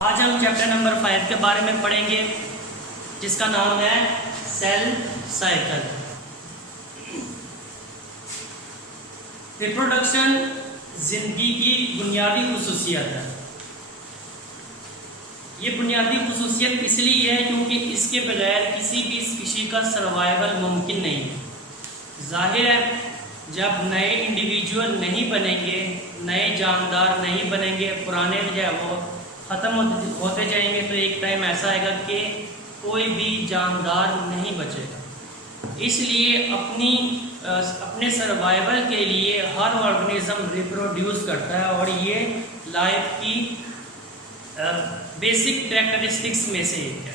आज हम chapter number 5 के बारे में पढ़ेंगे जिसका नाम है सेल साइकिल। रिप्रोडक्शन जिंदगी की बुनियादी खुसूसियत है। ये बुनियादी खुसूसियत इसलिए है क्योंकि इसके बगैर किसी भी स्पीशी का सर्वाइवल मुमकिन नहीं है। जाहिर है जब नए इंडिविजुअल नहीं बनेंगे, नए जानदार नहीं बनेंगे, पुराने जो है वो ख़त्म होते जाएंगे तो एक टाइम ऐसा आएगा कि कोई भी जानदार नहीं बचेगा। इसलिए अपने सर्वाइवल के लिए हर ऑर्गेनिज्म रिप्रोड्यूस करता है और ये लाइफ की बेसिक कैरेक्टरिस्टिक्स में से एक है।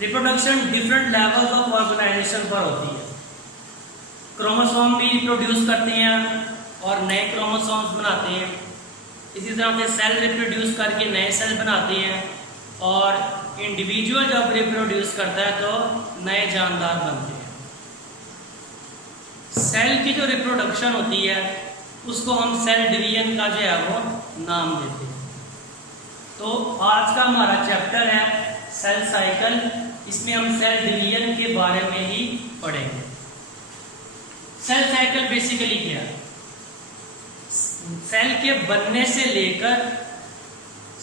Reproduction different levels of organisation पर होती है। क्रोमोसोम भी रिप्रोड्यूस करते हैं और नए क्रोमोसोम्स बनाते हैं। इसी तरह से सेल रिप्रोड्यूस करके नए सेल बनाते हैं और इंडिविजुअल जब रिप्रोड्यूस करता है तो नए जानदार बनते हैं। सेल की जो रिप्रोडक्शन होती है उसको हम सेल डिवीजन का जो है वो नाम देते हैं। तो आज का हमारा चैप्टर है सेल साइकिल। इसमें हम सेल डिवीजन के बारे में ही पढ़ेंगे। सेल साइकिल बेसिकली क्या है? सेल के बनने से लेकर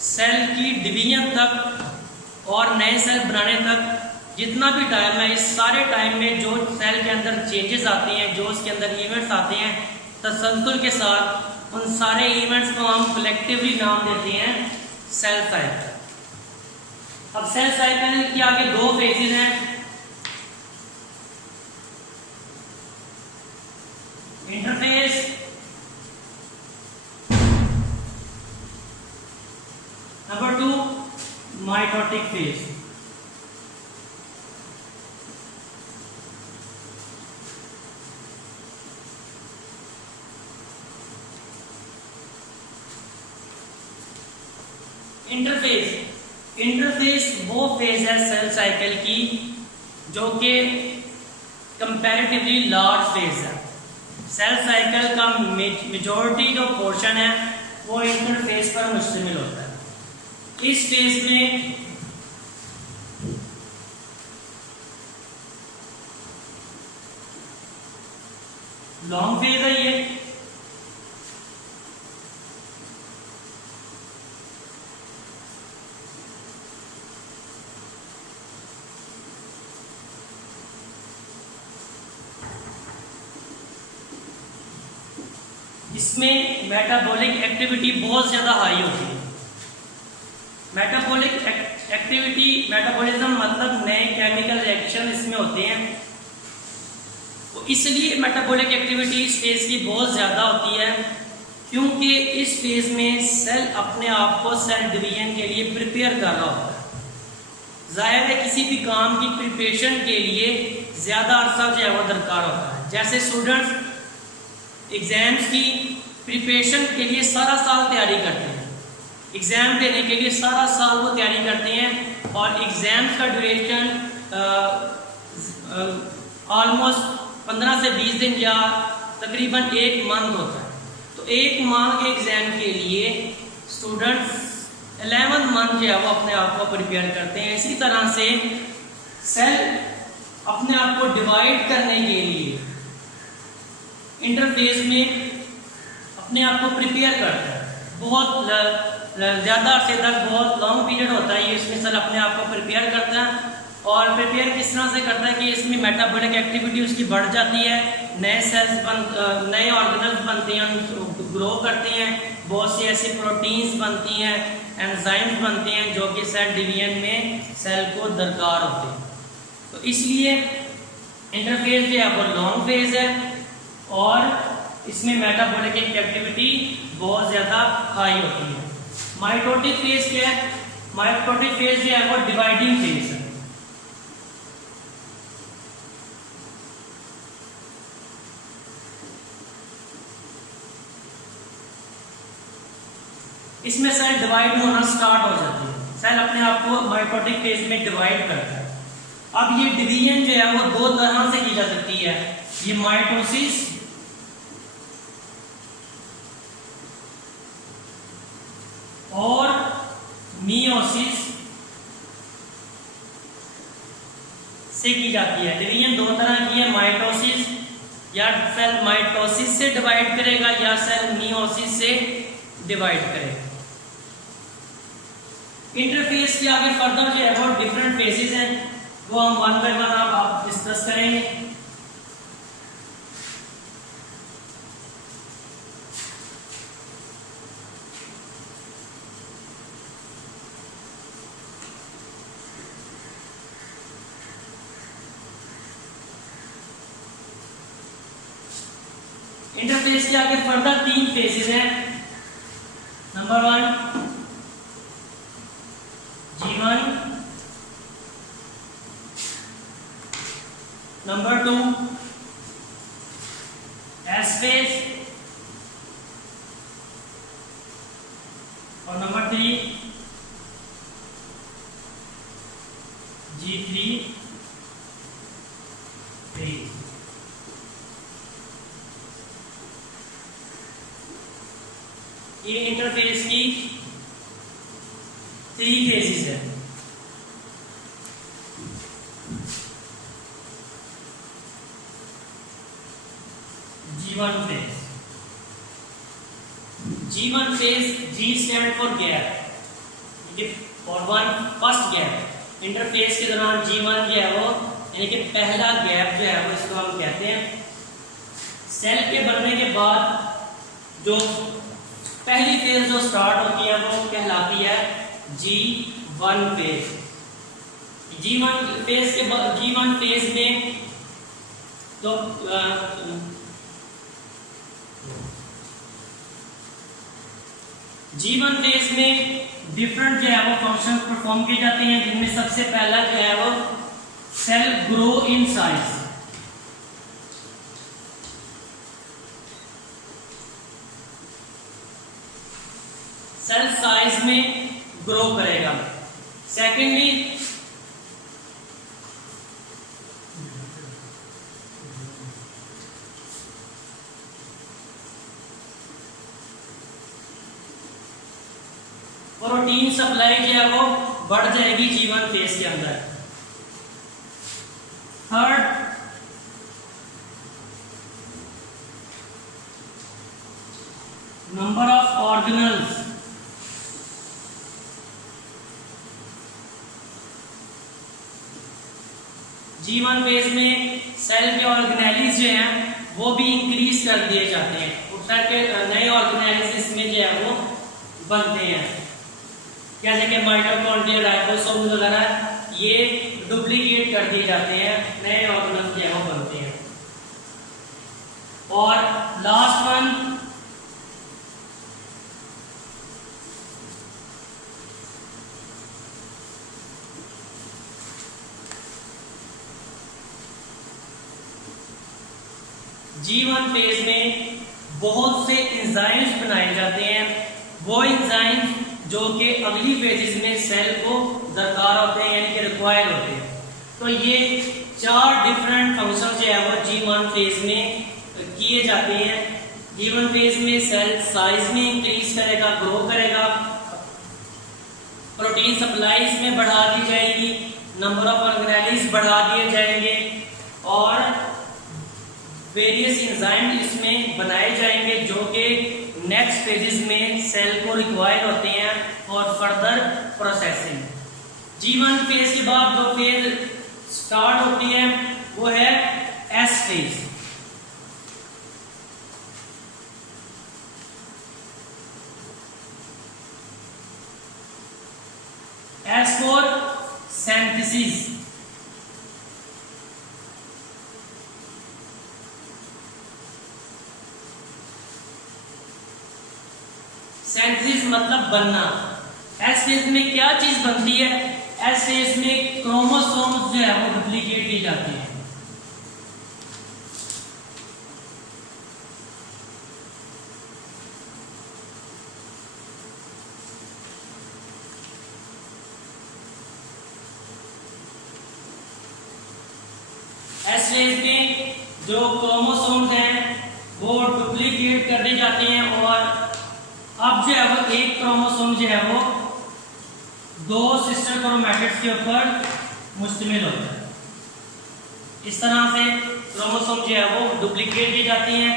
सेल की डिवीजन तक और नए सेल बनाने तक जितना भी टाइम है, इस सारे टाइम में जो सेल के अंदर चेंजेस आते हैं, जो उसके अंदर इवेंट्स आते हैं, तसलसल के साथ उन सारे इवेंट्स को हम कलेक्टिवली नाम देते हैं सेल साइकिल। अब सेल साइकिल के आगे दो फेजेस हैं। Interface number 2 mitotic phase. Interface वो फेज है सेल साइकिल की जो कि कंपैरेटिवली लार्ज फेज है। सेल साइकिल का मेजॉरिटी जो पोर्शन है वो इंटरफेस पर मुश्तमिल होता है। इस फेज में लॉन्ग फेज है ये। इसमें मेटाबॉलिक एक्टिविटी बहुत ज्यादा हाई होती है। मेटाबॉलिक एक्टिविटी, मेटाबॉलिज्म मतलब नए केमिकल रिएक्शन इसमें होते हैं। तो इसलिए मेटाबॉलिक एक्टिविटी इस फेज की बहुत ज़्यादा होती है क्योंकि इस फेज में सेल अपने आप को सेल डिवीजन के लिए प्रिपेयर कर रहा होता है। जाहिर है किसी भी काम की प्रिपरेशन के लिए ज़्यादा अरसा जो है वो दरकार होता है। जैसे स्टूडेंट्स एग्जाम्स की प्रिपरेशन के लिए सारा साल तैयारी करते हैं, एग्ज़ाम देने के लिए सारा साल वो तैयारी करते हैं और एग्ज़ाम्स का ड्यूरेशन ऑलमोस्ट 15 से 20 दिन या तकरीबन 1 मंथ होता है। तो 1 माह के एग्ज़ाम के लिए स्टूडेंट्स 11 मंथ जो है वो अपने आप को प्रिपेयर करते हैं। इसी तरह से सेल अपने आप को डिवाइड करने के लिए इंटरफेस में अपने आप को प्रिपेयर करता है। बहुत ज़्यादा अरसे तक बहुत लॉन्ग पीरियड होता है ये इसमें सेल अपने आप को प्रिपेयर करता है। और प्रिपेयर किस तरह से करता है कि इसमें मेटाबॉलिक एक्टिविटी उसकी बढ़ जाती है, नए सेल्स नए ऑर्गेनल्स बनते हैं, ग्रो करते हैं, बहुत सी ऐसी प्रोटीन्स बनती हैं, एंजाइम्स बनते हैं जो कि सेल डिवीजन में सेल को दरकार होते हैं। तो इसलिए इंटरफेस जो है वो लॉन्ग फेज है और इसमें मेटाबॉलिक एक्टिविटी बहुत ज़्यादा हाई होती है। माइटोटिक फेज क्या है? माइटोटिक फेज जो है वो डिवाइडिंग फेज है। इसमें सेल डिवाइड होना स्टार्ट हो जाती है। सेल अपने आप को माइटोटिक फेज में डिवाइड करता है। अब ये डिवीजन जो है वो 2 तरह से की जा सकती है। ये माइटोसिस और मियोसिस से की जाती है। डिवीजन दो तरह की है, माइटोसिस, या सेल माइटोसिस से डिवाइड करेगा या सेल मियोसिस से डिवाइड करेगा। इंटरफेस के आगे फर्दर जो है वो डिफरेंट फेजेस हैं, वो हम वन बाय वन आप डिस्कस करेंगे। इंटरफेस के आगे फर्दर तीन फेजेस हैं। Number one G1, number two S phase, और नंबर थ्री G3 फेज। ये इंटरफेस की थ्री फेजेस है। G1 phase, G1 phase, G stand for gap और वन फर्स्ट गैप। इंटरफेस के दौरान G1 जो है वो यानी कि पहला गैप जो है वो इसको हम कहते हैं। सेल के बनने के बाद जो पहली फेज जो स्टार्ट होती है वो कहलाती है G1 फेज। G1 फेज के बाद G1 फेज में तो G1 फेज में डिफरेंट जो है वो फंक्शन परफॉर्म किए जाते हैं, जिनमें सबसे पहला जो है वो cell grow in size. Cell size में ग्रो करेगा। सेकेंडली प्रोटीन सप्लाई जो है वो बढ़ जाएगी G1 फेज के अंदर। Third number of organelles, G1 phase में सेल के ऑर्गेनेलिस जो हैं वो भी इंक्रीज कर दिए जाते हैं, उस तरह के नए ऑर्गेनेलिस में जो है वो बनते हैं, जैसे कि माइटोकॉन्ड्रिया, राइबोसोम वगैरह, ये डुप्लीकेट कर दिए जाते हैं, नए ऑर्गेनल जो है वो बनते हैं। और लास्ट वन G1 फेज में बहुत से एंजाइम्स बनाए जाते हैं, वो एंजाइम्स जो कि अगली फेजेस में सेल को दरकार होते हैं यानी कि रिक्वायर्ड होते हैं। तो ये चार डिफरेंट फंक्शन जो है वो G1 फेज में किए जाते हैं। G1 फेज में सेल साइज में इंक्रीज करेगा, ग्रो करेगा, प्रोटीन सप्लाई इसमें बढ़ा दी जाएगी, नंबर ऑफ ऑर्गेनेलिस बढ़ा दिए जाएंगे और वेरियस एंजाइम इसमें बनाए जाएंगे जो कि नेक्स्ट फेजेस में सेल को रिक्वायर होते हैं और फर्दर प्रोसेसिंग। G1 फेज के बाद जो फेज स्टार्ट होती है वो है S phase. S for synthesis. Synthesis मतलब बनना। एस फेज में क्या चीज बनती है? एस फेज में क्रोमोसोम्स जो है वो डुप्लीकेट की जाती है। एस फेज में जो क्रोमोसोम्स हैं वो डुप्लीकेट कर दिए जाते हैं और अब जो है वो एक क्रोमोसोम जो है वो दो सिस्टर क्रोमैटिड्स के ऊपर मुश्तमिल होता है। इस तरह से क्रोमोसोम जो है वो डुप्लीकेट की जाती हैं।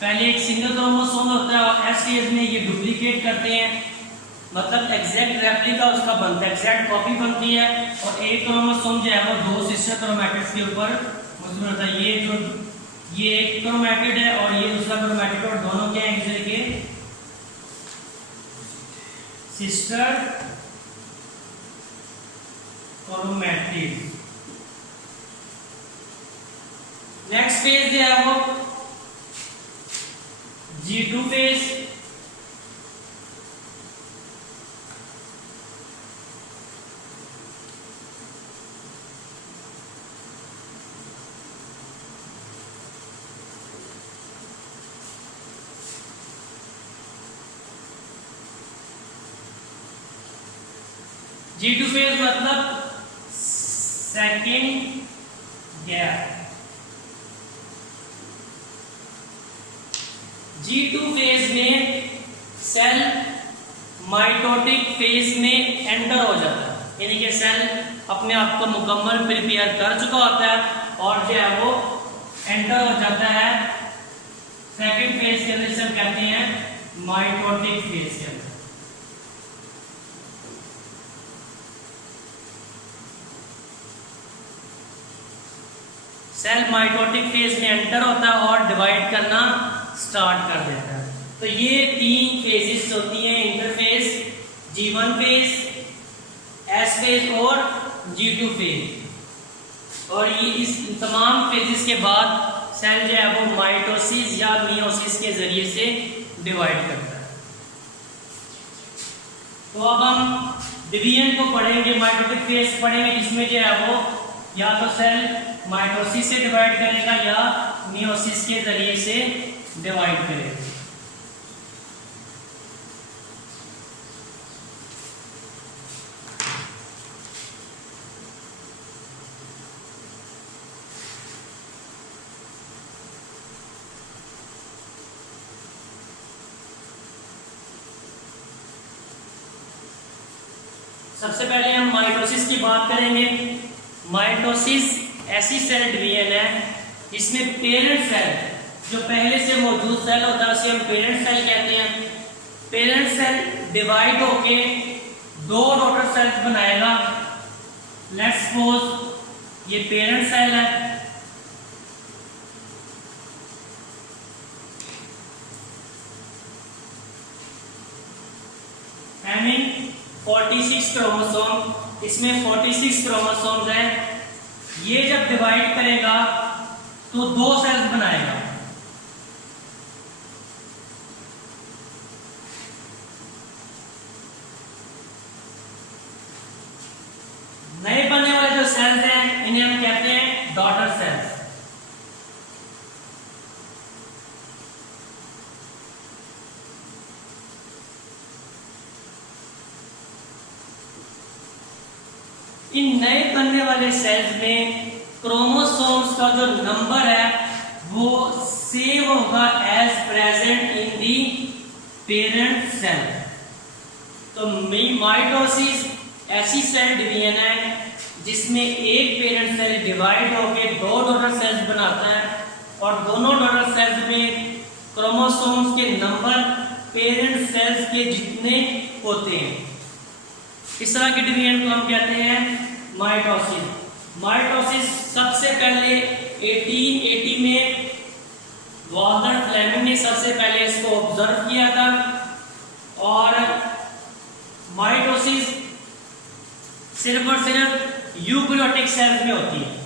पहले एक सिंगल क्रोमोसोम होता है और एस फेज में ये डुप्लीकेट करते हैं, मतलब एग्जैक्ट रेप्लिका उसका बनता है, एग्जैक्ट कॉपी बनती है। और एक क्रोमोसोम जो है वो दो सिस्टर क्रोमैटिड्स के ऊपर मुश्तमिल होता है। ये एक क्रोमैटिड है और ये दूसरा क्रोमैटिड, और दोनों क्या है एक दूसरे के सिस्टर क्रोमैटिड। नेक्स्ट फेज जो है वो G2 फेज। G2 फेज मतलब सेकेंड गैप। G2 फेज में सेल माइटोटिक फेज में एंटर हो जाता है, यानी कि सेल अपने आप को मुकम्मल प्रिपेयर कर चुका होता है और जो है वो एंटर हो जाता है सेकेंड फेज के अंदर, जिसे हम कहते हैं माइटोटिक फेज के अंदर। सेल माइटोटिक फेज में एंटर होता है और डिवाइड करना स्टार्ट कर देता है। तो ये तीन फेजेस होती हैं interphase, G1 phase, S phase और G2 फेज। और ये इस तमाम फेजेस के बाद सेल जो है वो माइटोसिस या मियोसिस के जरिए से डिवाइड करता है। तो अब हम डिवीजन को पढ़ेंगे, माइटोटिक फेज पढ़ेंगे, जिसमें जो है वो या तो सेल माइटोसिस से डिवाइड करेगा या मियोसिस के जरिए से डिवाइड करेगा। सबसे पहले हम माइटोसिस की बात करेंगे। माइटोसिस ऐसी सेल डिवीजन है जिसमें पेरेंट सेल, जो पहले से मौजूद सेल होता है उसे हम पेरेंट सेल कहते हैं। पेरेंट सेल डिवाइड होके दो डॉटर सेल्स बनाएगा। लेट्स सपोज ये पेरेंट सेल है, हैविंग 46 क्रोमोसोम, इसमें 46 क्रोमोसोम्स हैं। ये जब डिवाइड करेगा तो दो सेल्स बनाएगा। नए बनने वाले जो सेल्स हैं इन्हें हम कहते हैं डॉटर सेल्स। इन नए बनने वाले सेल्स में क्रोमोसोम्स का जो नंबर है वो सेम होगा as present in the parent cell. तो माइटोसिस ऐसी सेल डिवीजन है जिसमें एक पेरेंट सेल डिवाइड होकर दो डॉटर सेल्स बनाता है और दोनों डॉटर सेल्स में क्रोमोसोम्स के नंबर पेरेंट सेल्स के जितने होते हैं। इस तरह के डिवीजन को हम कहते हैं माइटोसिस। माइटोसिस सबसे पहले 1880 में वाल्टर फ्लेमिंग ने सबसे पहले इसको ऑब्जर्व किया था। और माइटोसिस सिर्फ और सिर्फ यूकेरियोटिक सेल्स में होती है।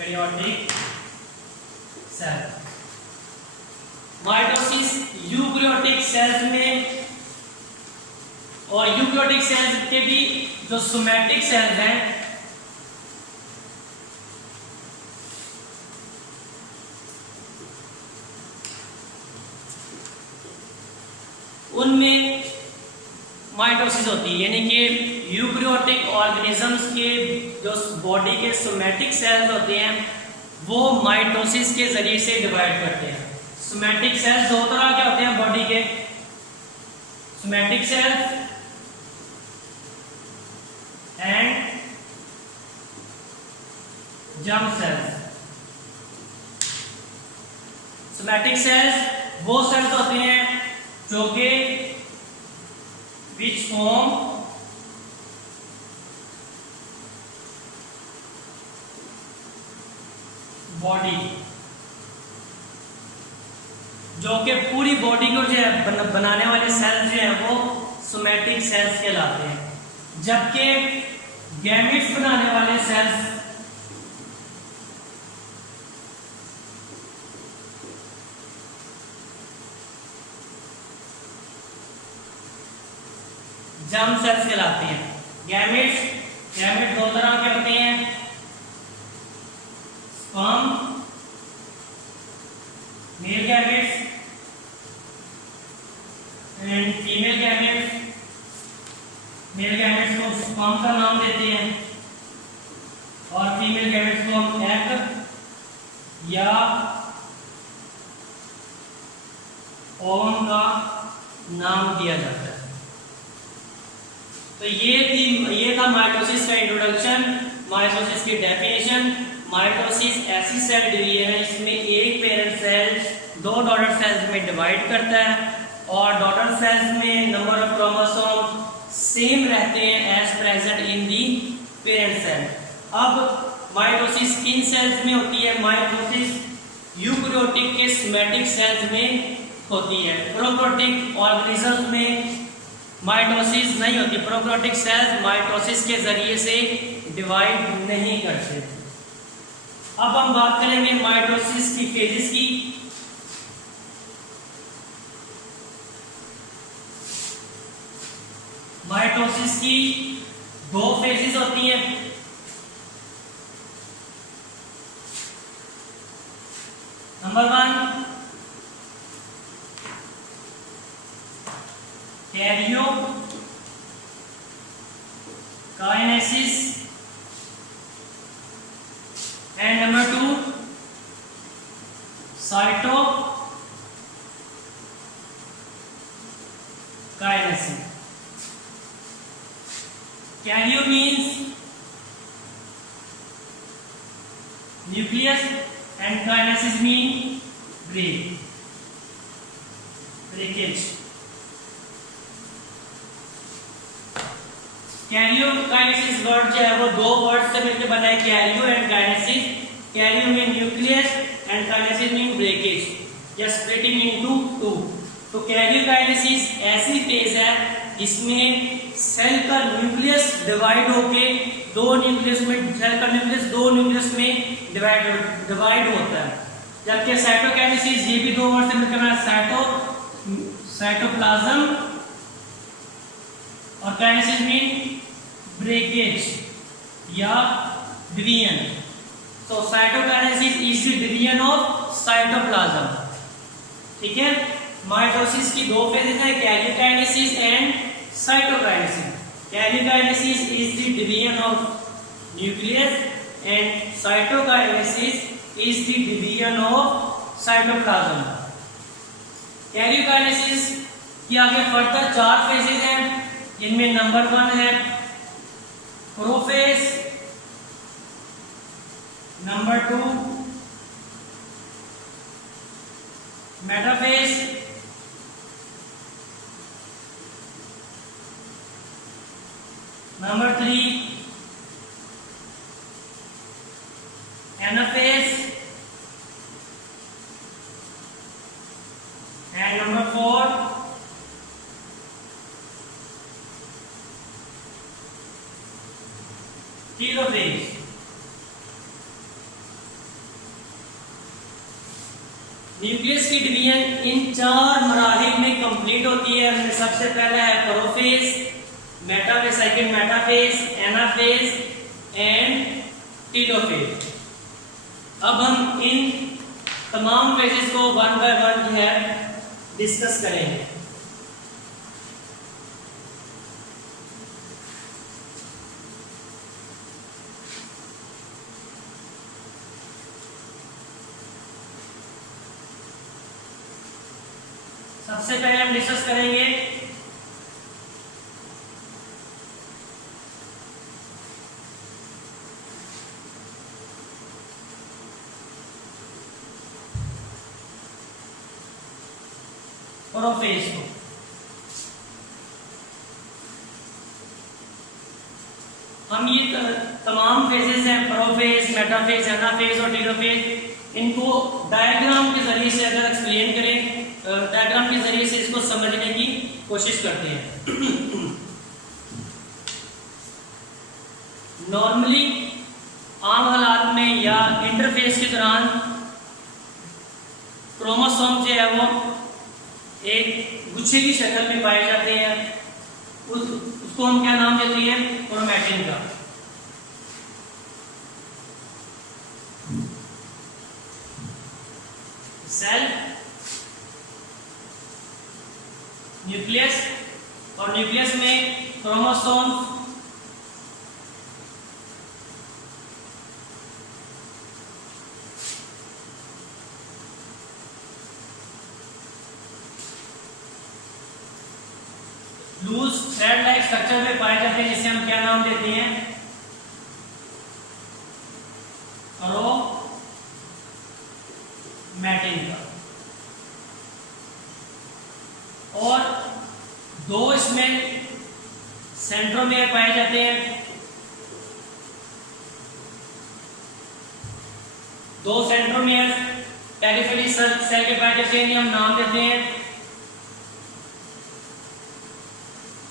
Eukaryotic cell. Mitosis eukaryotic cells में, और यूकेरियोटिक सेल्स के भी जो सोमैटिक सेल्स हैं उनमें माइटोसिस होती है, यानी कि यूकैरियोटिक ऑर्गेनिजम्स के जो बॉडी के सोमैटिक सेल्स होते हैं वो माइटोसिस के जरिए से डिवाइड करते हैं। सोमैटिक सेल्स दो तरह के होते हैं बॉडी के, somatic sales and germ cells. Somatic cells वो सेल्स होते हैं जो कि विच फॉर्म बॉडी, जो कि पूरी बॉडी को जो है बनाने वाले सेल्स जो है वो सोमैटिक सेल्स कहलाते हैं, जबकि गैमेट्स बनाने वाले सेल्स जर्म सेल्स कहलाते हैं। गैमेट दो तरह के होते हैं, sperm male gametes and female gametes. Male gametes को स्पर्म का नाम देते हैं और फीमेल गैमेट्स को हम एग या ओवम का नाम दिया जाता है। तो ये था माइटोसिस का इंट्रोडक्शन, माइटोसिस की डेफिनेशन। माइटोसिस ऐसी सेल डिवीजन है इसमें एक पेरेंट सेल दो डॉटर सेल्स में डिवाइड करता है और डॉटर सेल्स में नंबर ऑफ क्रोमोसोम सेम रहते हैं as present in the parent cell. अब माइटोसिस किन सेल्स में होती है? माइटोसिस यूकैरियोटिक के सोमैटिक सेल्स में होती है। प्रोकैरियोटिक ऑर्गेनिजम्स में माइटोसिस नहीं होती। प्रोकैरियोटिक सेल्स माइटोसिस के जरिए से डिवाइड नहीं करते। अब हम बात करेंगे माइटोसिस की फेजेस की। माइटोसिस की दो फेजेस होती हैं। Number 1 karyokinesis and number 2 cytokinesis. Karyo means nucleus and kinesis mean breakage. Karyokinesis word जो है वो दो वर्ड से मिलकर बना है, Cairo and kinesis. Cairo mean nucleus and kinesis mean breakage या स्प्लिटिंग इनटू टू। तो कैरियोकाइनेसिस ऐसी फेज है इसमें सेल का न्यूक्लियस डिवाइड होके दो न्यूक्लियस में डिवाइड होता है, जबकि साइटोकाइनेसिस ये भी दो वर्ड से मिलकर बना है, साइटोप्लाज्म और काइनेसिस मीन ब्रेकेज या division. So cytokinesis is the division of cytoplasm. ठीक है, माइटोसिस की दो फेजेस है, karyokinesis and cytokinesis. Karyokinesis is the division of nucleus and cytokinesis is the division of cytoplasm. Karyokinesis की आगे further 4 phases हैं, इनमें नंबर 1 है prophase, number 2 metaphase, number 3 anaphase and number 4 telophase. Nucleus की division in 4 मराहिल में complete होती है। उनमें सबसे पहला है prophase, metaphase, second metaphase, anaphase and telophase. अब हम इन तमाम फेजेस को 1 बाय 1 जो है डिस्कस करेंगे। सबसे पहले हम डिस्कस करेंगे प्रोफेज को। हम ये तमाम फेजेस हैं, प्रोफेज, मेटाफेज, एनाफेज और टेलोफेज, इनको डायग्राम के जरिए से अगर एक्सप्लेन करें, डायग्राम के जरिए से इसको समझने की कोशिश करते हैं। नॉर्मली आम हालात में या इंटरफेस के दौरान क्रोमोसोम जो है वो एक गुच्छे की शक्ल में पाए जाते हैं। उसको हम क्या नाम देते हैं? क्रोमैटिन का। सेल, न्यूक्लियस, और न्यूक्लियस में chromosome loose thread like structure में पाए जाते हैं, जिसे हम क्या नाम देते हैं? क्रोमैटिन का। और दो इसमें सेंट्रोमेयर पाए जाते हैं। दो सेंट्रोमेयर पेरिफेरल सेल के पाए जाते हैं, हम नाम देते हैं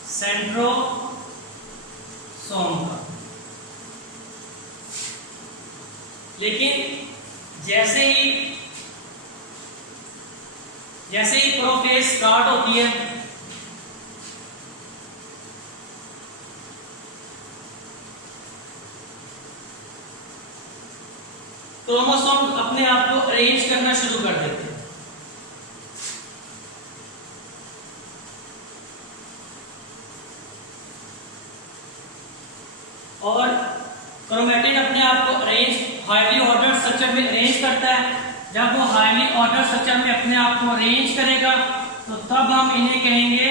सेंट्रोसोम का। लेकिन जैसे ही प्रोफेज स्टार्ट होती है, क्रोमोसोम अपने आप को अरेंज करना शुरू कर देते हैं। और क्रोमैटिन अपने आप को हाईली ऑर्डर्ड स्ट्रक्चर में अरेंज करता है। जब वो हाईली ऑर्डर्ड स्ट्रक्चर में अपने आप को अरेंज करेगा तो तब हम इन्हें कहेंगे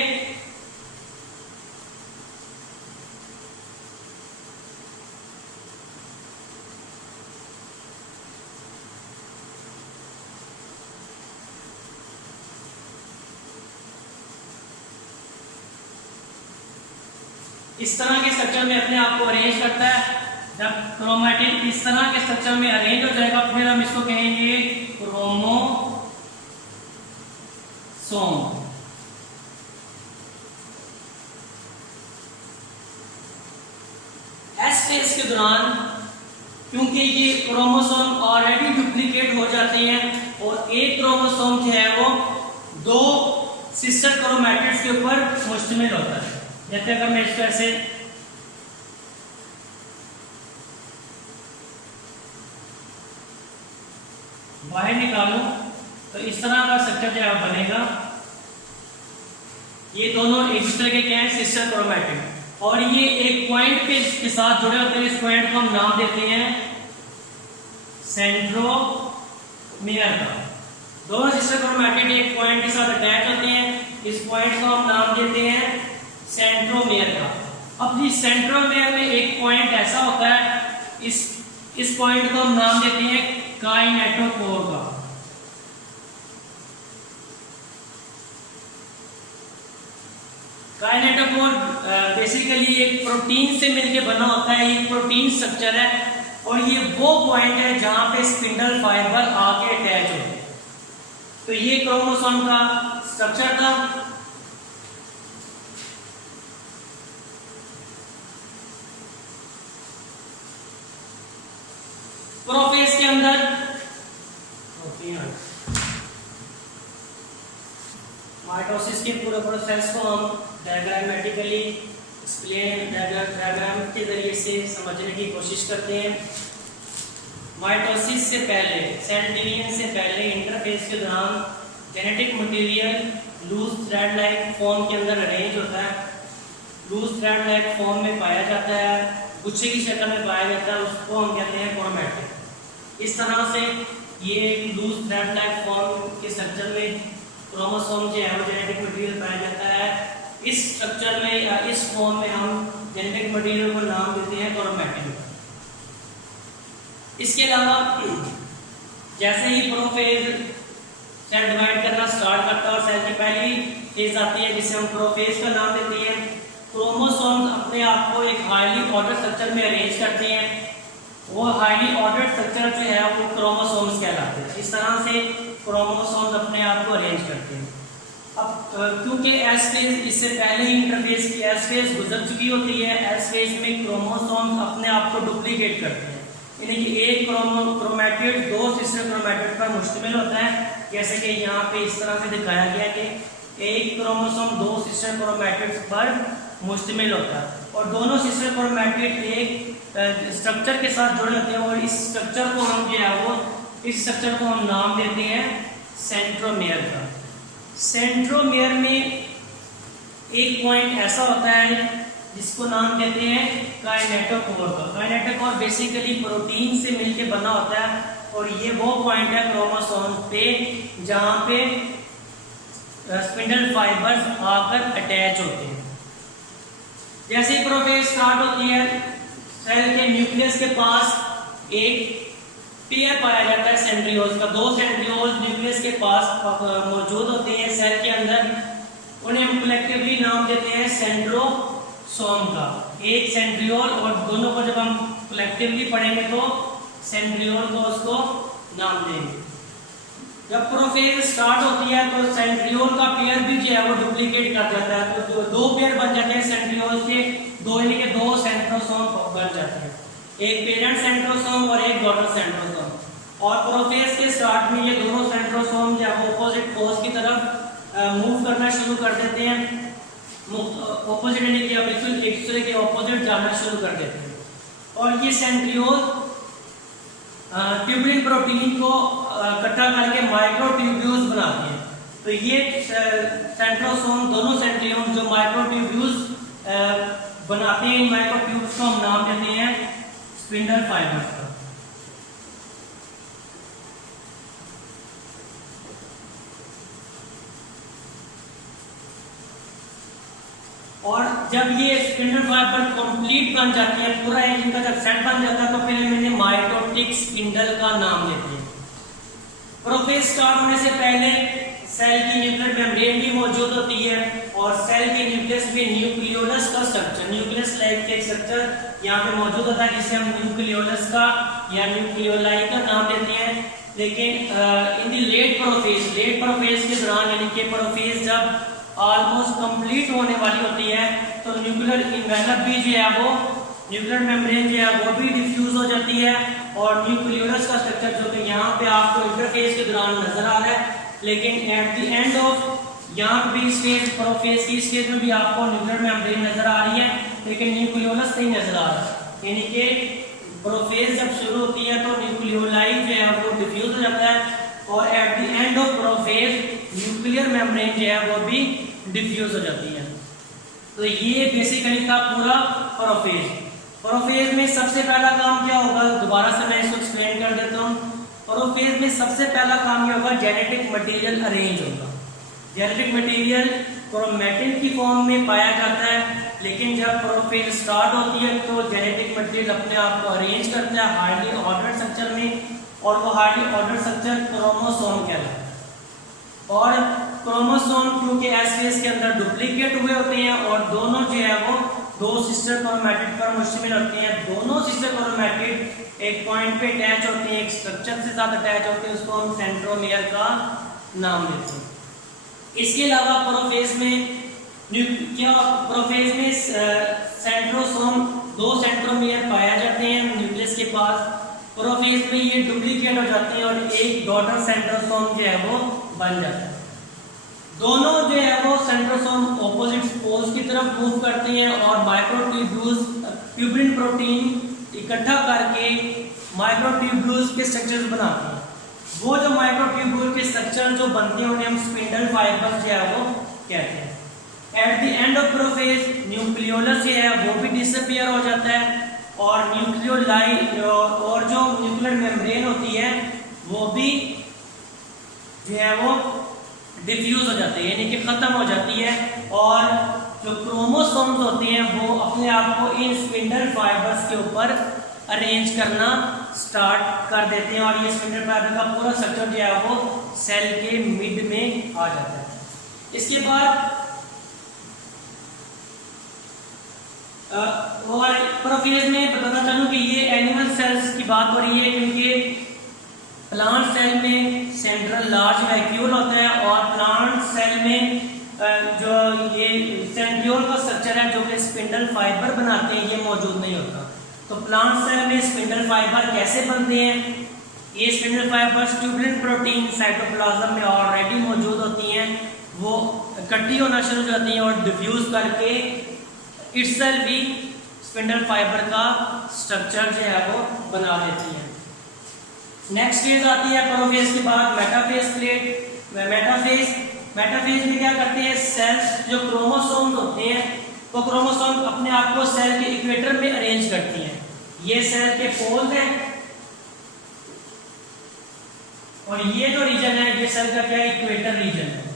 इस तरह के स्ट्रक्चर में अपने आप को अरेंज करता है। जब क्रोमैटिन इस तरह के स्ट्रक्चर में अरेंज हो जाएगा, फिर हम इसको कहेंगे क्रोमोसोम। एस फेज के दौरान क्योंकि ये क्रोमोसोम ऑलरेडी डुप्लीकेट हो जाते हैं और एक क्रोमोसोम जो है वो दो सिस्टर क्रोमैटिड्स के ऊपर मुश्तमिल होता है। जैसे अगर मैं इसको ऐसे बाहर निकालूं तो इस तरह का स्ट्रक्चर जो है बनेगा। ये दोनों एक दूसरे के क्या है? Sister chromatid. और ये एक पॉइंट के साथ जुड़े होते हैं। इस पॉइंट को हम नाम देते हैं सेंट्रोमेयर का। दोनों सिस्टर क्रोमैटिड एक पॉइंट के साथ अटैच होते हैं। इस पॉइंट को हम नाम देते हैं सेंट्रोमेयर का। अब इस सेंट्रोमेयर में एक पॉइंट ऐसा होता है, इस पॉइंट को हम नाम देते हैं काइनेटोकोर का। काइनेटोकोर बेसिकली एक प्रोटीन से मिलकर बना होता है। ये प्रोटीन स्ट्रक्चर है और ये वो पॉइंट है जहां पे स्पिंडल फाइबर आके अटैच होते हैं। तो ये क्रोमोसोम का स्ट्रक्चर था। प्रोफेज के अंदर माइटोसिस के पूरे प्रोसेस को हम डायग्रामेटिकली एक्सप्लेन डायग्राम के जरिए से समझने की कोशिश करते हैं। माइटोसिस से पहले, सेल डिवीजन से पहले, इंटरफेज के दौरान genetic material loose thread like form के अंदर अरेंज होता है। लूज थ्रेड लाइक फॉर्म में पाया जाता है, गुच्छे की शक्ल में पाया जाता है। उसको हम कहते हैं क्रोमैटिन। इस तरह से ये लूज थ्रेड लाइक फॉर्म के स्ट्रक्चर में क्रोमोसोम जो है वो जेनेटिक मटेरियल पाया जाता है। इस स्ट्रक्चर में या इस फॉर्म में हम जेनेटिक मटेरियल को नाम देते हैं क्रोमैटिन। इसके अलावा जैसे ही प्रोफेज सेल डिवाइड करना स्टार्ट करता है और सेल की पहली फेज आती है जिसे हम प्रोफेज का नाम देते हैं, क्रोमोसोम्स अपने आप को एक हाईली ऑर्डर स्ट्रक्चर में अरेंज करते हैं। वो हाईली ऑर्डर स्ट्रक्चर जो है वो क्रोमोसोम्स कहलाते हैं। इस तरह से क्रोमोसोम्स अपने आप को अरेंज करते हैं। अब क्योंकि एस फेज इससे पहले ही इंटरफेज की एस फेज गुजर चुकी होती है, एस फेज में क्रोमोसोम्स अपने आप को डुप्लीकेट करते हैं, यानी कि एक क्रोमैटिड दो सिस्टर क्रोमैटिड पर मुश्तमिल होता है। जैसे कि यहाँ पे इस तरह से दिखाया गया कि एक क्रोमोसोम दो सिस्टर क्रोमैटिड्स पर मुश्तमिल होता है और दोनों सिस्टर क्रोमैटिड एक स्ट्रक्चर के साथ जुड़े होते हैं और इस स्ट्रक्चर को हम जो है वो इस स्ट्रक्चर को हम नाम देते हैं सेंट्रोमियर का। सेंट्रोमियर में एक पॉइंट ऐसा होता है जिसको नाम देते हैं काइनेटोकोर का। काइनेटोकोर बेसिकली प्रोटीन से मिलकर बना होता है और ये वो पॉइंट है क्रोमोसोम पे जहां पे स्पिंडल फाइबर्स आकर अटैच होते हैं। जैसे ही प्रोफेज स्टार्ट होती है, सेल के न्यूक्लियस के पास एक पेयर पाया जाता है सेंट्रियोल्स का। दो सेंट्रियोल्स न्यूक्लियस के पास मौजूद होते हैं सेल के अंदर। उन्हें हम कलेक्टिवली नाम देते हैं सेंट्रोसोम का। एक सेंट्रियोल और दोनों को जब हम कलेक्टिवली पढ़ेंगे तो सेंट्रियोल को उसको नाम देंगे। जब प्रोफेज स्टार्ट होती है तो सेंट्रियोल का पेयर भी जो है वो डुप्लीकेट कर जाता है, तो दो पेयर बन जाते हैं सेंट्रियोल के, दो यानी कि दो सेंट्रोसोम बन जाते हैं, एक पेरेंट सेंट्रोसोम और एक डॉटर सेंट्रोसोम। और प्रोफेज के स्टार्ट में ये दोनों सेंट्रोसोम जो है ऑपोजिट पोज की तरफ मूव करना शुरू कर देते हैं। ऑपोजिट यानी कि बिल्कुल एक दूसरे के ऑपोजिट जाना शुरू कर देते हैं और ये सेंट्रियोल ट्यूबुलिन प्रोटीन को इकट्ठा करके माइक्रोट्यूब्यूल्स बनाती है। तो ये सेंट्रोसोम दोनों सेंट्रियोम जो माइक्रोट्यूब्यूल्स बनाते हैं, इन माइक्रोट्यूब्स को हम नाम देते हैं स्पिंडल फाइबर्स का। और जब ये स्पिंडल फाइबर कंप्लीट बन जाती है, पूरा एक इनका जब सेट बन जाता है तो फिर मैंने माइटोटिक स्पिंडल का नाम देते हैं। प्रोफेज स्टार्ट होने से पहले सेल की न्यूक्लियर मेम्ब्रेन भी मौजूद होती है और सेल के न्यूक्लियस में न्यूक्लियोलस का स्ट्रक्चर, न्यूक्लियस लाइक के स्ट्रक्चर यहाँ पे मौजूद होता है जिसे हम न्यूक्लियोलस का या न्यूक्लियोलाई का नाम देते हैं। लेकिन इन दी लेट प्रोफेज के दौरान यानी कि प्रोफेज जब ऑलमोस्ट कंप्लीट होने वाली होती है तो न्यूक्लियर इन्वेलप भी जो है वो न्यूक्लियर मेम्ब्रेन जो है वो भी डिफ्यूज हो जाती है और न्यूक्लियोलस का स्ट्रक्चर जो कि यहाँ पे आपको इंटरफेज के दौरान नजर आ रहा है, लेकिन एट द एंड ऑफ यहाँ भी स्टेज प्रोफेज की स्टेज में भी आपको न्यूक्लियर मेम्ब्रेन नजर आ रही है लेकिन न्यूक्लियोलस नहीं नजर आ रहा। यानी कि प्रोफेज जब शुरू होती है तो न्यूक्लियोलाई जो है वो डिफ्यूज हो जाता है और at the end of prophase nuclear membrane जो है वो भी डिफ्यूज हो जाती है। तो ये बेसिकली था पूरा प्रोफेज। प्रोफेज में सबसे पहला काम क्या होगा, दोबारा से मैं इसको एक्सप्लेन कर देता हूँ। प्रोफेज में सबसे पहला काम क्या होगा, जेनेटिक मटेरियल अरेंज होगा। जेनेटिक मटेरियल क्रोमैटिन की फॉर्म में पाया जाता है, लेकिन जब प्रोफेज स्टार्ट होती है तो जेनेटिक मटेरियल अपने आप को अरेंज करता है हार्डली ऑर्डर स्ट्रक्चर में और वो हार्डली ऑर्डर स्ट्रक्चर क्रोमोसोम कहलाता है। और क्रोमोसोम क्योंकि एस फेज के अंदर डुप्लीकेट हुए होते हैं और दोनों जो है वो दो सिस्टर क्रोमैटिड पर मुश्तमिल होते हैं। दोनों सिस्टर क्रोमैटिड एक पॉइंट पे अटैच होते हैं, एक स्ट्रक्चर से साथ अटैच होते हैं, उसको हम सेंट्रोमियर का नाम देते हैं। इसके अलावा प्रोफेज में सेंट्रोसोम दो सेंट्रोमियर पाया जाते हैं न्यूक्लियस के पास। प्रोफेज में ये डुप्लीकेट हो जाते हैं और एक डॉटर सेंट्रोसोम जो है वो बन जाता है। दोनों जो है वो सेंट्रोसोम ऑपोजिट पोल्स की तरफ मूव करते हैं और माइक्रोट्यूब्यूल्स ट्यूबुलिन प्रोटीन इकट्ठा करके माइक्रोट्यूब्यूल्स के स्ट्रक्चर्स बनाते हैं। वो जो माइक्रोट्यूब्यूल के स्ट्रक्चर जो बनते हैं उन्हें हम स्पिंडल फाइबर जो है वो कहते हैं। At the end of prophase nucleolus जो है वो भी डिसअपीयर हो जाता है और न्यूक्लियोलाई और जो न्यूक्लियर मेम्ब्रेन होती है वो भी जो है वो डिफ्यूज हो जाती है, यानी कि ख़त्म हो जाती है, और जो क्रोमोसोम्स होते हैं वो अपने आप को इन स्पिंडल फाइबर्स के ऊपर अरेंज करना स्टार्ट कर देते हैं, और ये स्पिंडल फाइबर का पूरा स्ट्रक्चर जो है वो सेल के मिड में आ जाता है। इसके बाद और प्रोफेज में बताना चाहूँ कि ये एनिमल सेल्स की बात हो रही है, क्योंकि प्लांट सेल में सेंट्रल लार्ज वैक्यूल होता है, और प्लांट सेल में जो ये सेंट्रियोल का स्ट्रक्चर है जो कि स्पिंडल फाइबर बनाते हैं, ये मौजूद नहीं होता। तो प्लांट सेल में स्पिंडल फाइबर कैसे बनते हैं? ये spindle fibres tubulin protein cytoplasm में ऑलरेडी मौजूद होती हैं, वो इकट्ठी होना शुरू हो जाती हैं और डिफ्यूज करके इटसेल्फ भी स्पिंडल फाइबर का स्ट्रक्चर जो है वो बना देती है। नेक्स्ट फेज आती है प्रोफेज के बाद मेटाफेज प्लेट। मेटाफेज में क्या करते हैं? सेल्स जो क्रोमोसोम्स होते हैं वो क्रोमोसोम अपने आप को सेल के इक्वेटर में अरेंज करती हैं। ये सेल के पोल्स हैं, और ये जो रीजन है ये सेल का क्या है? इक्वेटर रीजन है।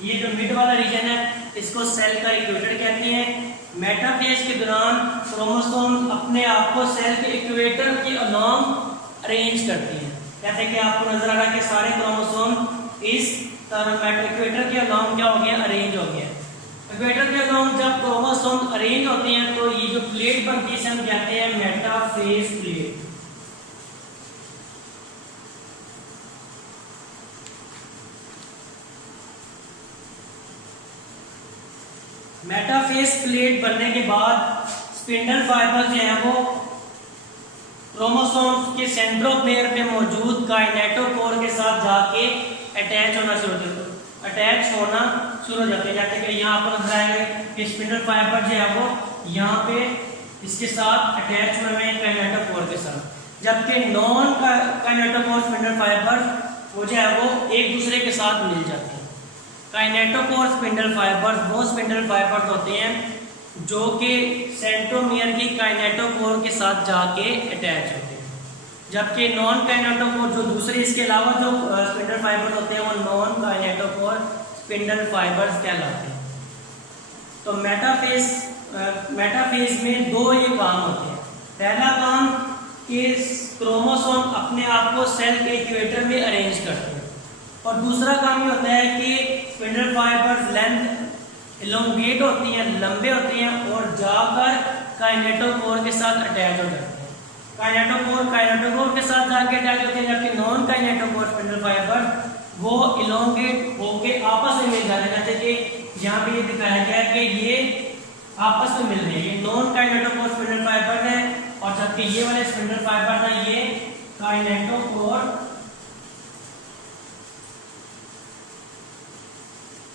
ये जो मिड वाला रीजन है इसको सेल का इक्वेटर कहते हैं। मेटाफेज के दौरान क्रोमोसोम अपने आप को सेल के इक्वेटर के अलोंग अरेंज करती हैं। जैसे कि आपको नजर आ रहा है कि सारे क्रोमोसोम इस तरह इक्वेटर के अलोंग क्या हो गया? अरेंज हो गया। इक्वेटर के अलोंग जब क्रोमोसोम अरेंज होते हैं तो ये जो प्लेट बनती है हम कहते हैं मेटाफेज प्लेट। मेटाफेज प्लेट बनने के बाद स्पिंडल फाइबर जो है वो क्रोमोसोम्स के सेंट्रोमेयर पे मौजूद काइनेटोकोर के साथ जाके अटैच होना शुरू हो जाते हैं। जैसे कि यहाँ पर नजर आएगा कि स्पिंडल फाइबर जो है वो यहाँ पे इसके साथ अटैच हुए हैं काइनेटोकोर के साथ, जबकि नॉन काइनेटोकोर स्पिंडल फाइबर वो जो है वो एक दूसरे के साथ मिल जाते हैं। काइनेटोकोर स्पिंडल फाइबर्स वो स्पिंडल फाइबर्स होते हैं जो कि सेंट्रोमियर की काइनेटोकोर के साथ जाके अटैच होते हैं, जबकि नॉन काइनेटोकोर जो दूसरे इसके अलावा जो स्पिंडल फाइबर्स होते हैं वो नॉन काइनेटोकोर स्पिंडल फाइबर्स कहलाते हैं। तो मेटाफेज में दो ये काम होते हैं। पहला काम कि क्रोमोसोम अपने आप को सेल के इक्वेटर में अरेंज करते हैं, और दूसरा काम ये होता है कि स्पिंडल फाइबर्स लेंथ इलोंगेट होती हैं, लंबे होते हैं, और जाकर काइनेटोकोर के साथ अटैच हो जाते हैं। काइनेटोकोर के साथ जाके अटैच होते हैं, जबकि नॉन काइनेटोकोर स्पिंडल फाइबर वो इलोंगेट होके आपस में मिल जाते हैं। जैसे कि यहाँ पे ये दिखाया गया है कि ये आपस में मिल रहे हैं, ये नॉन काइनेटोकोर स्पिंडल फाइबर है, और जबकि ये वाले स्पिंडल फाइबर है ये काइनेटोकोर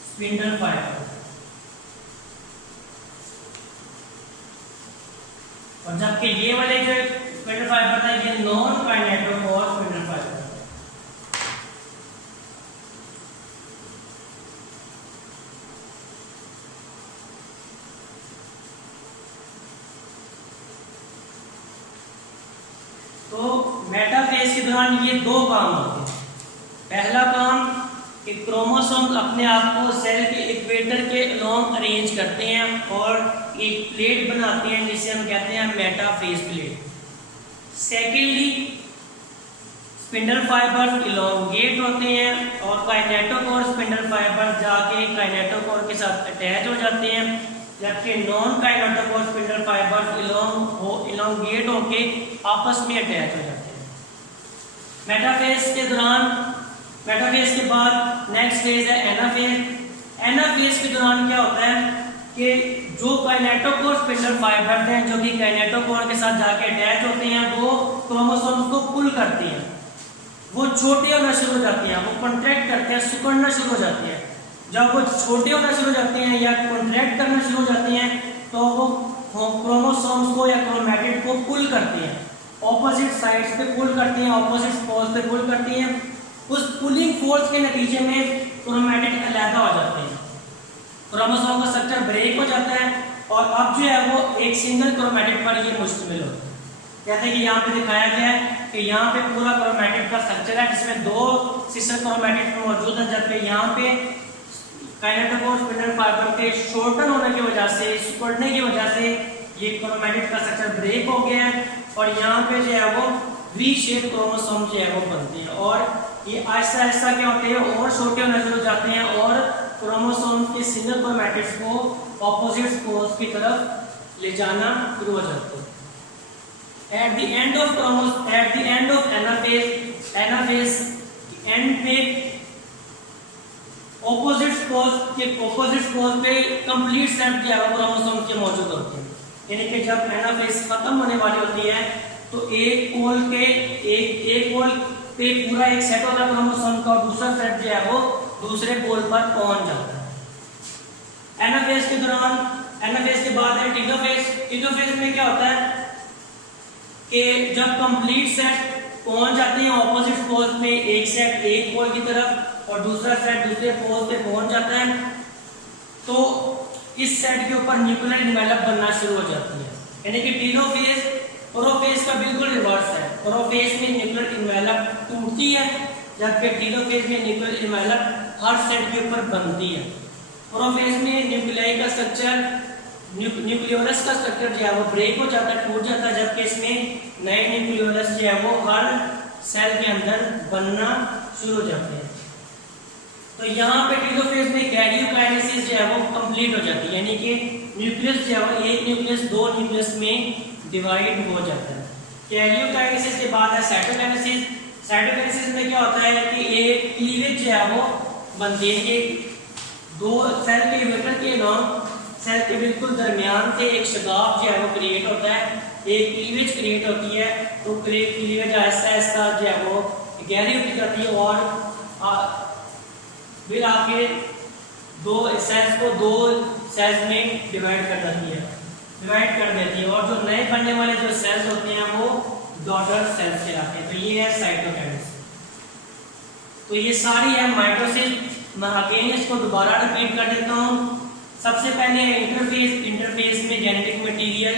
स्पिंडल फाइबर, और जबकि ये वाले जो स्पिंडल फाइबर है ये नॉन काइनेटोकोर स्पिंडल फाइबर। तो मेटाफेज के दौरान ये दो काम होते हैं। पहला काम कि क्रोमोसोम अपने आप को सेल के इक्वेटर के अलोंग अरेंज करते हैं और एक प्लेट बनाते हैं जिसे हम कहते हैं metaphase plate. Secondly spindle fibre elongate होते हैं और काइनेटोकोर स्पिंडल फाइबर जाके काइनेटोकोर के साथ अटैच हो जाते हैं, जबकि non kinetochore spindle fibre elongate होके आपस में अटैच हो जाते हैं। मेटाफेज के बाद नेक्स्ट फेज है एनाफेज। एनाफेज के दौरान क्या होता है कि जो काइनेटोकोर स्पिंडल फाइबर हैं जो कि काइनेटोकोर के साथ जाके अटैच होते हैं वो क्रोमोसोम्स को पुल करती हैं, वो छोटे होना शुरू हो जाती हैं, वो कॉन्ट्रैक्ट करते हैं, सिकुड़ना शुरू हो जाती है। जब वो छोटे होना शुरू हो जाते हैं या कॉन्ट्रैक्ट करना शुरू हो जाती हैं तो वो क्रोमोसोम्स को या क्रोमैटिड को पुल करती हैं, ऑपोजिट साइड्स पे पुल करती हैं, ऑपोजिट पोल्स पे पुल करती हैं। उस पुलिंग फोर्स के नतीजे में क्रोमैटिड अलग हो जाते हैं, क्रोमोसोम का स्ट्रक्चर ब्रेक हो जाता है और अब जो है वो एक सिंगल क्रोमैटिड पर ये मुश्तमिल होता है। जैसे कि यहाँ पे दिखाया गया है कि यहाँ पे पूरा क्रोमैटिड का स्ट्रक्चर है जिसमें 2 सिस्टर क्रोमैटिड मौजूद है, जबकि यहाँ पे काइनेटोकोर स्पिंडल फाइबर के शॉर्टन होने की वजह से, सिकुड़ने की वजह से ये क्रोमैटिड का स्ट्रक्चर ब्रेक हो गया है और यहाँ पे जो है वो वी शेप क्रोमोसोम जो है वो बनते हैं और ये आहिस्ता आहिस्ता क्या होते हैं और छोटे होने शुरू हो जाते हैं और क्रोमोसोम के सिंगल क्रोमैटिड्स को ऑपोजिट पोल्स की तरफ ले जाना शुरू हो जाते हैं। At the end of anaphase and पे ऑपोजिट पोल्स पे कंप्लीट सेट जो है क्रोमोसोम के मौजूद होते हैं, यानी कि जब एनाफेज खत्म होने वाली होती है तो एक पोल पे पूरा एक सेट होता है क्रोमोसोम का और दूसरा सेट जो है वो दूसरे पोल पर पहुंच जाता है। एनाफेज के दौरान, एनाफेज के बाद है टीलोफेज में क्या होता है कि जब कंप्लीट सेट पहुंच जाते हैं ऑपोजिट पोल्स में, एक सेट एक पोल की तरफ और दूसरा सेट दूसरे पोल पे पहुंच जाता है, तो इस सेट के ऊपर न्यूक्लियर इन्वेलप बनना शुरू हो जाती है, यानी कि टीलोफेज प्रोफेज का बिल्कुल रिवर्स है। प्रोफेज में न्यूक्लियर इन्वेलप टूटती है जबकि टीलोफेज में न्यूक्लियर इन्वेलप हर सेट के ऊपर बनती है। प्रोफेज में न्यूक्लियाई का स्ट्रक्चर, न्यूक्लियोलस का स्ट्रक्चर जो है वो ब्रेक हो जाता है, टूट जाता है, जबकि इसमें नए न्यूक्लियोलस जो है वो हर सेल के अंदर बनना शुरू हो जाते हैं। तो यहाँ पे टीलोफेज में कैरियोकाइनेसिस जो है वो कंप्लीट हो जाती है, यानी कि न्यूक्लियस जो है वो एक न्यूक्लियस 2 न्यूक्लियस में डिवाइड हो जाता है। कैरियोकाइनेसिस के बाद है साइटोकाइनेसिस। साइटोकाइनेसिस में क्या होता है कि एक क्लीवेज जो है वो बनती है, कि 2 सेल के वेटर के नाम सेल के बिल्कुल दरमियान से एक शगाफ जो है वो क्रिएट होता है, एक क्लीवेज क्रिएट होती है, तो क्लीवेज आहिस्ता आहिस्ता जो है वो गहरी होती जाती है और फिर आके 2 सेल्स को 2 सेल्स में डिवाइड कर देती है और जो नए बनने वाले जो सेल्स होते हैं वो डॉटर सेल्स कहलाते हैं। तो ये है साइटोकाइनेसिस। तो ये सारी है माइटोसिस। मैं अगेन इसको दोबारा रिपीट कर देता हूँ। सबसे पहले इंटरफेस में genetic material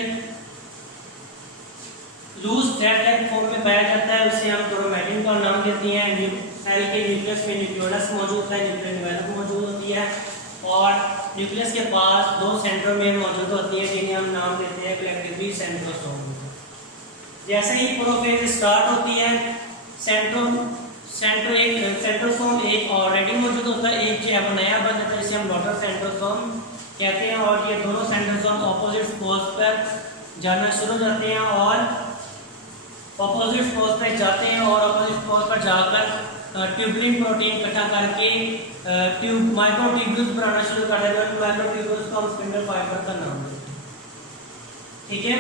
loose thread like form में पाया जाता है, उसे हम क्रोमैटिन का नाम देते हैं। सेल के न्यूक्लियस में न्यूक्लियोलस मौजूद है, न्यूक्लियर इन्वेलप मौजूद होती है और न्यूक्लियस के पास 2 सेंट्रोमेर मौजूद होती है जिन्हें हम नाम देते हैं कलेक्टिवली सेंट्रोसोम। जैसे ही प्रोफेज स्टार्ट होती है सेंट्रोसोम एक ऑलरेडी मौजूद होता है, एक जो है वो नया बन जाता है जिसे हम डॉटर सेंट्रोसोम कहते हैं और ये दोनों सेंट्रोसोम ऑपोजिट पोल्स पर जाना शुरू हो जाते हैं और ऑपोजिट पोल्स पर जाते हैं और ऑपोजिट पोल्स पर जाकर ट्यूबुलिन प्रोटीन इकट्ठा करके माइक्रोट्यूब्यूल्स बनाना शुरू कर देते हैं। माइक्रोट्यूब्यूल्स को हम स्पिंडल फाइबर का नाम देते हैं, ठीक है।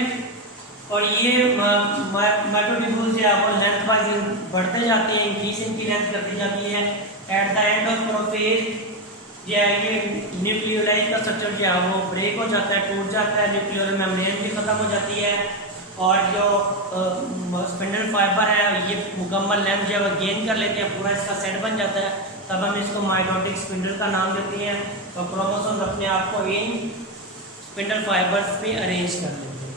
और ये माइक्रोट्यूब्यूल्स जो है वो लेंथ वाइज बढ़ते जाते हैं, इंक्रीज इनकी लेंथ करती जाती है। At the end of prophase जो है ये न्यूक्लियोलाई का स्ट्रक्चर जो है वो ब्रेक हो जाता है, टूट जाता है, न्यूक्लियर मेम्ब्रेन भी खत्म हो जाती है और जो स्पिंडल फाइबर है ये मुकम्मल लेंथ जो है गेन कर लेते हैं, पूरा इसका सेट बन जाता है। तब हम इसको माइटोटिक स्पिंडल का नाम देते हैं और क्रोमोसोम्स अपने आप को इन स्पिंडल फाइबर्स पे अरेंज कर लेते हैं।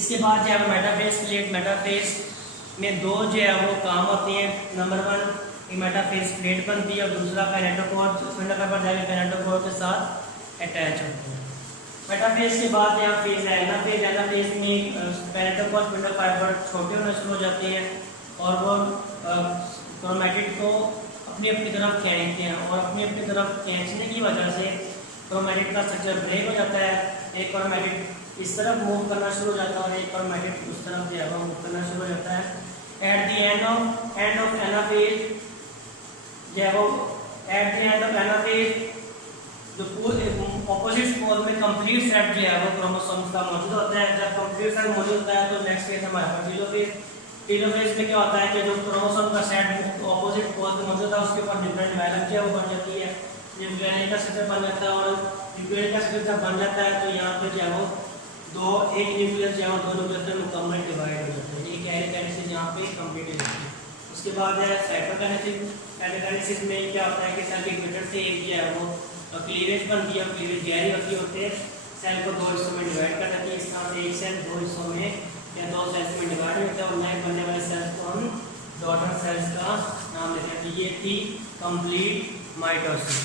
इसके बाद जो है मेटाफेज प्लेट, मेटाफेज में 2 जो है वो काम होते हैं। नंबर 1 मेटाफेज प्लेट बनती है और दूसरा काइनेटोकोर स्पिंडल फाइबर जाके काइनेटोकोर के साथ अटैच होते हैं। मेटाफेज के बाद यहाँ फेज है एनाफेज। एनाफेज में काइनेटोकोर स्पिंडल फाइबर छोटे होने शुरू हो जाते हैं और वो क्रोमैटिड को अपनी तरफ खींचते हैं और अपनी तरफ खींचने की वजह से क्रोमैटिड का स्ट्रक्चर ब्रेक हो जाता है। एक क्रोमैटिड इस तरफ मूव करना शुरू हो जाता है और एक क्रोमैटिड उस तरफ जो है वो मूव करना शुरू हो जाता है। At the end of anaphase जो है वो at the end of anaphase जो ऑपोजिट पोल में कंप्लीट सेट जो है वो क्रोमोसोम्स का मौजूद होता है। जब कंप्लीट सेट मौजूद होता है तो नेक्स्ट फेज हमारे पास टीलोफेज। टीलोफेज में क्या होता है कि जो क्रोमोसोम का सेट ऑपोजिट पोल पे मौजूद है उसके ऊपर न्यूक्लियर इन्वेलप जो है वो बन जाती है, न्यूक्लियर का स्ट्रक्चर बन जाता है और न्यूक्लियर का स्ट्रक्चर बन जाता है तो यहाँ पे जो है वो एक न्यूक्लियस जो है वो 2 न्यूक्लियस में मुकम्मल डिवाइड हो जाता है। ये कैरियोकाइनेसिस यहाँ पे कंप्लीट हो जाती है। उसके बाद है साइटोकाइनेसिस। साइटोकाइनेसिस में क्या होता है कि सेल के भीतर से एक जो है वो क्लीवेज बनती है, क्लीवेज गहरी होती है, सेल को 2 हिस्सों में डिवाइड कर देती है। इस तरह से एक सेल 2 हिस्सों में या 2 दो सेल्स में डिवाइड होता है और नए बनने वाले सेल्स को हम डॉटर सेल्स का नाम देते हैं। तो ये थी कंप्लीट माइटोसिस।